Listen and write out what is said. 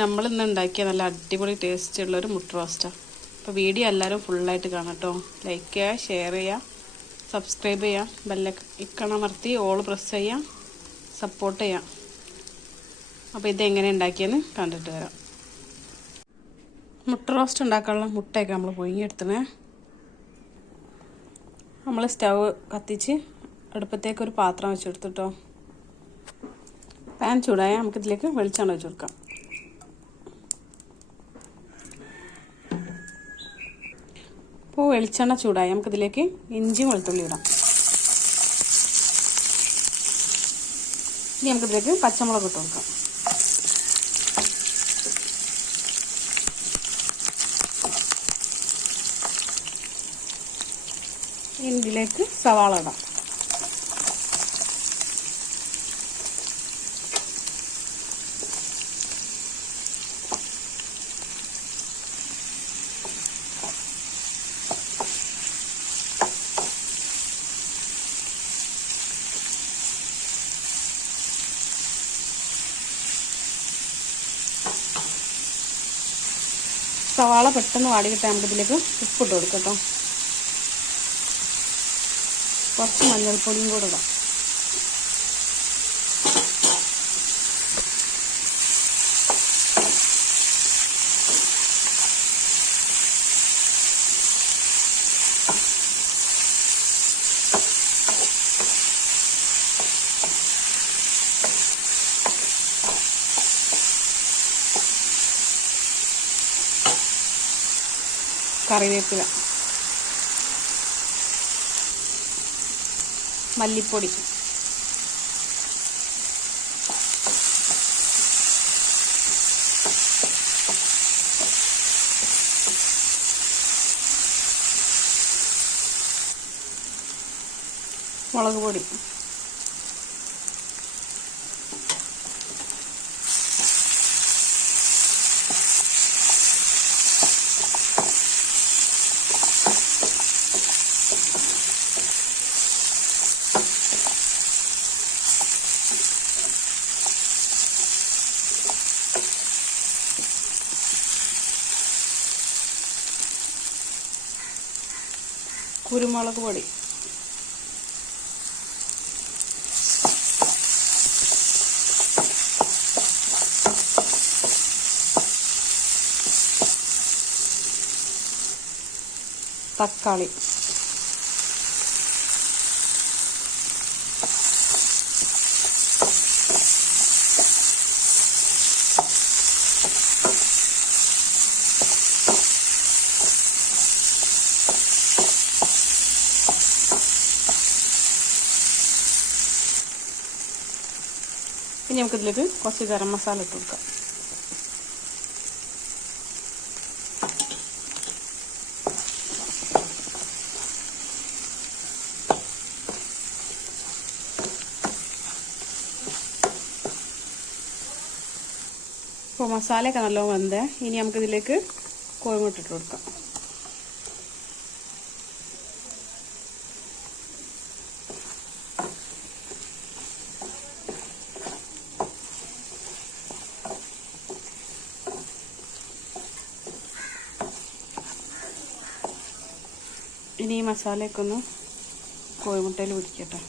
നമ്മൾ ഇന്ന് ഉണ്ടാക്കിയ നല്ല അടിപൊളി ടേസ്റ്റ് ഉള്ളൊരു മുട്ട റോസ്റ്റാണ്. അപ്പോൾ വീഡിയോ എല്ലാവരും ഫുള്ളായിട്ട് കാണാം കേട്ടോ. ലൈക്ക് ചെയ്യുക, ഷെയർ ചെയ്യുക, സബ്സ്ക്രൈബ് ചെയ്യുക, ബെല്ലൈക്കണമർത്തി ഓൾ പ്രസ് ചെയ്യുക, സപ്പോർട്ട് ചെയ്യാം. അപ്പോൾ ഇതെങ്ങനെ ഉണ്ടാക്കിയെന്ന് കണ്ടിട്ട് വരാം. മുട്ട റോസ്റ്റ് ഉണ്ടാക്കാനുള്ള മുട്ടയൊക്കെ നമ്മൾ പുഴുങ്ങിയെടുത്തണേ. നമ്മൾ സ്റ്റവ് കത്തിച്ച് അടുപ്പത്തേക്ക് ഒരു പാത്രം വെച്ചെടുത്തിട്ടോ. പാൻ ചൂടായാൽ നമുക്കിതിലേക്ക് വെളിച്ചെണ്ണ വെച്ച് കൊടുക്കാം. ഇപ്പോൾ വെളിച്ചെണ്ണ ചൂടായി നമുക്കിതിലേക്ക് ഇഞ്ചി വെളുത്തുള്ളി ഇടാം. ഇനി നമുക്കിതിലേക്ക് പച്ചമുളക് ഇട്ട് കൊടുക്കാം. ഇനി ഇതിലേക്ക് സവാള ഇടാം. സവാള പെട്ടെന്ന് വാടി കിട്ടാൻ നമുക്ക് ഇതിലേക്ക് ഉപ്പിട്ട് കൊടുക്കാം കേട്ടോ. കുറച്ച് മഞ്ഞൾപ്പൊടിയും കൂടെ ഇടാം. കറിവേപ്പില, മല്ലിപ്പൊടി, മുളക് പൊടി, കുരുമുളക് പൊടി, തക്കാളി, ഇനി നമുക്കിതിലേക്ക് കുറച്ച് ഗരം മസാല ഇട്ട് കൊടുക്കാം. ഇപ്പോൾ മസാലയൊക്കെ നല്ലോണം വെന്തേ. ഇനി നമുക്കിതിലേക്ക് കോഴിമുട്ട ഇട്ട് കൊടുക്കാം. ഇനി ഈ മസാലയൊക്കെ ഒന്ന് കോഴിമുട്ടയിൽ പിടിക്കട്ടെ.